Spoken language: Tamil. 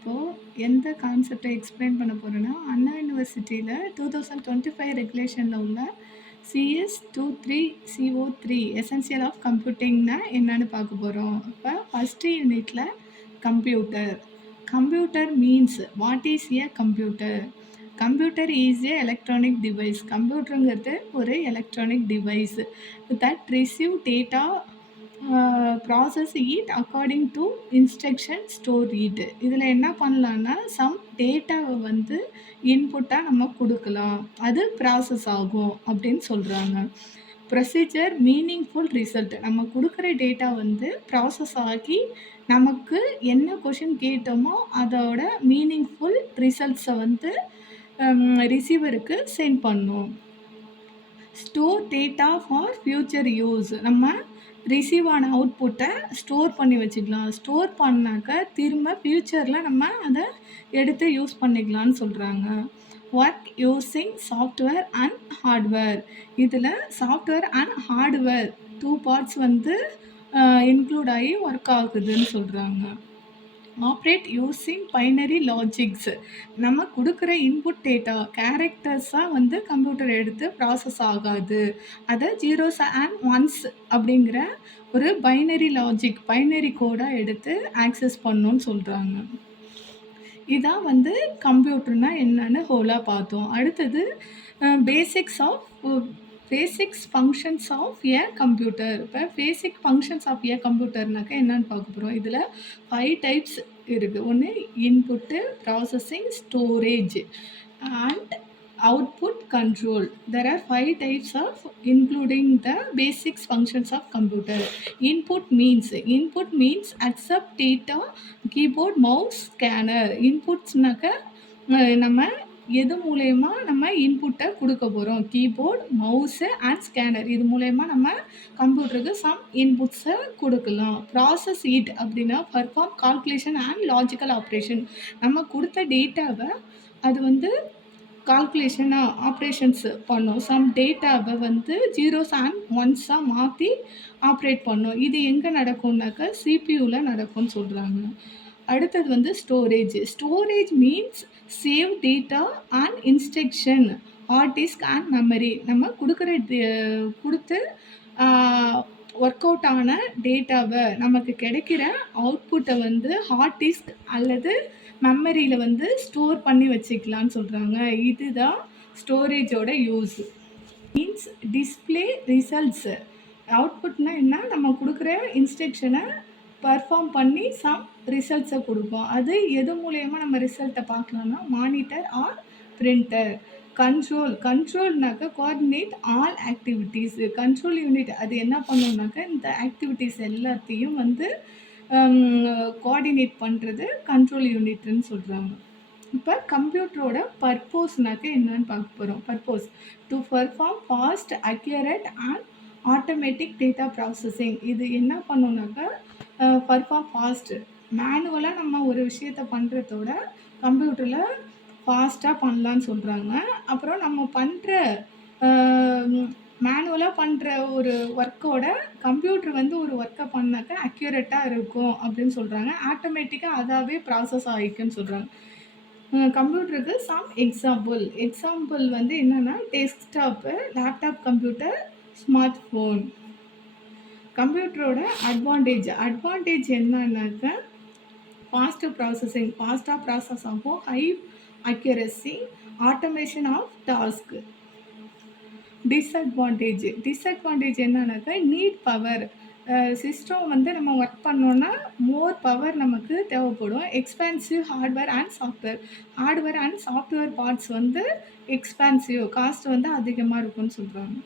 இப்போ எந்த கான்செப்ட்ட எக்ஸ்பிளைன் பண்ண போறேன்னா, அண்ணா யூனிவர்சிட்டியில 2025 ரெகுலேஷன்ல உள்ள CS23CO3 எசென்சியல் ஆஃப் கம்ப்யூட்டிங்னா என்னன்னு பார்க்க போறோம். இப்ப ஃபர்ஸ்ட் யூனிட்ல computer. Computer means what is a computer? Computer is a electronic device. கம்ப்யூட்டருங்கிறது ஒரு electronic device that receive data process it according to instruction store it. இதில் என்ன பண்ணலான்னா சம் டேட்டாவை வந்து இன்புட்டாக நம்ம கொடுக்கலாம், அது ப்ராசஸ் ஆகும் அப்படின்னு சொல்கிறாங்க. Procedure meaningful result. நம்ம கொடுக்குற டேட்டா வந்து ப்ராசஸ் ஆகி நமக்கு என்ன கொஷின் கேட்டோமோ அதோட மீனிங்ஃபுல் ரிசல்ட்ஸை வந்து ரிசீவருக்கு சென்ட் பண்ணும். Store data for future use. நம்ம ரிசீவ் ஆன அவுட்புட்டை ஸ்டோர் பண்ணி வச்சுக்கலாம். ஸ்டோர் பண்ணாக்க திரும்ப ஃப்யூச்சரில் நம்ம அதை எடுத்து யூஸ் பண்ணிக்கலாம்னு சொல்கிறாங்க. Work using software and hardware. இதில் சாஃப்ட்வேர் அண்ட் ஹார்ட்வேர் 2 பார்ட்ஸ் வந்து இன்க்ளூட் ஆகி ஒர்க் ஆகுதுன்னு சொல்கிறாங்க. Operate using binary logics. நம்ம கொடுக்குற இன்புட் டேட்டா கேரக்டர்ஸாக வந்து கம்ப்யூட்டர் எடுத்து ப்ராசஸ் ஆகாது, அதை ஜீரோஸ் அண்ட் ஒன்ஸ் அப்படிங்கிற ஒரு பைனரி கோடாக எடுத்து ஆக்சஸ் பண்ணணும்னு சொல்கிறாங்க. இதான் வந்து கம்ப்யூட்டர்னா என்னன்னு ஹோலாக பார்த்தோம். அடுத்தது basics functions of a computer. இப்போ பேசிக் ஃபங்க்ஷன்ஸ் ஆஃப் எ கம்ப்யூட்டர்னாக்கா என்னன்னு பார்க்க போகிறோம். இதில் 5 டைப்ஸ் இருக்குது. ஒன்று input, processing, storage and output control. There are 5 types of including the basics functions of computer. Input means accept data, keyboard, mouse, scanner. Inputsனாக்க நம்ம எது மூலயமா நம்ம இன்புட்டை கொடுக்க போகிறோம். Keyboard, mouse and scanner. இது மூலயமா நம்ம கம்ப்யூட்டருக்கு சம் இன்புட்ஸை கொடுக்கலாம். ப்ராசஸ் இட் அப்படின்னா perform calculation and logical operation. நம்ம கொடுத்த டேட்டாவை அது வந்து கால்குலேஷனாக ஆப்ரேஷன்ஸ் பண்ணும். சம் டேட்டாவை வந்து ஜீரோஸ் அண்ட் ஒன்ஸாக மாற்றி ஆப்ரேட் பண்ணும். இது எங்கே நடக்கும்னாக்கா சிபியூவில் நடக்கும்னு சொல்கிறாங்க. அடுத்தது வந்து storage means save data and instruction hard disk and memory. நம்ம கொடுத்து ஒர்க் அவுட் ஆன டேட்டாவை நமக்கு கிடைக்கிற அவுட்புட்டை வந்து ஹார்ட் டிஸ்க் அல்லது மெமரியில் வந்து ஸ்டோர் பண்ணி வச்சுக்கலான்னு சொல்கிறாங்க. இதுதான் ஸ்டோரேஜோட யூஸ். Means display results. அவுட்புட்னா என்ன, நம்ம கொடுக்குற இன்ஸ்ட்ரக்ஷனை பர்ஃபார்ம் பண்ணி சம் ரிசல்ட்ஸை கொடுப்போம். அது எது மூலயமா நம்ம ரிசல்ட்டை பார்க்கலான்னா மானிட்டர் ஆர் பிரிண்டர். கண்ட்ரோல்னாக்க coordinate all activities. Control unit அது என்ன பண்ணுனாக்க இந்த ஆக்டிவிட்டீஸ் எல்லாத்தையும் வந்து கோஆர்டினேட் பண்ணுறது கண்ட்ரோல் யூனிட்னு சொல்கிறாங்க. இப்போ கம்ப்யூட்டரோட பர்பஸ்னாக்க என்னன்னு பார்க்க போகிறோம். Purpose to perform fast, accurate and automatic data processing. இது என்ன பண்ணுனாக்கா பர்ஃபார்ம் ஃபாஸ்ட். மேனுவலாக நம்ம ஒரு விஷயத்தை பண்ணுறதோட கம்ப்யூட்டரில் ஃபாஸ்ட்டாக பண்ணலான்னு சொல்கிறாங்க. அப்புறம் நம்ம பண்ணுற மேனுவலாக பண்ணுற ஒரு ஒர்க்கோட கம்ப்யூட்டர் வந்து ஒரு ஒர்க்கை பண்ணாக்க அக்யூரேட்டாக இருக்கும் அப்படின்னு சொல்கிறாங்க. ஆட்டோமேட்டிக்காக அதாவே ப்ராசஸ் ஆகிக்குன்னு சொல்கிறாங்க. கம்ப்யூட்டருக்கு சம் எக்ஸாம்பிள் வந்து என்னென்னா desktop, laptop computer, smart phone. கம்ப்யூட்டரோட அட்வான்டேஜ் என்னன்னாக்க ஃபாஸ்ட்டாக ப்ராசஸ் ஆகும், high accuracy, automation of task. Disadvantage என்னன்னாக்கா நீட் பவர். சிஸ்டம் வந்து நம்ம ஒர்க் பண்ணோன்னா மோர் பவர் நமக்கு தேவைப்படும். Expensive hardware and software parts வந்து எக்ஸ்பென்சிவ், காஸ்ட் வந்து அதிகமாக இருக்கும்னு சொல்கிறாங்க.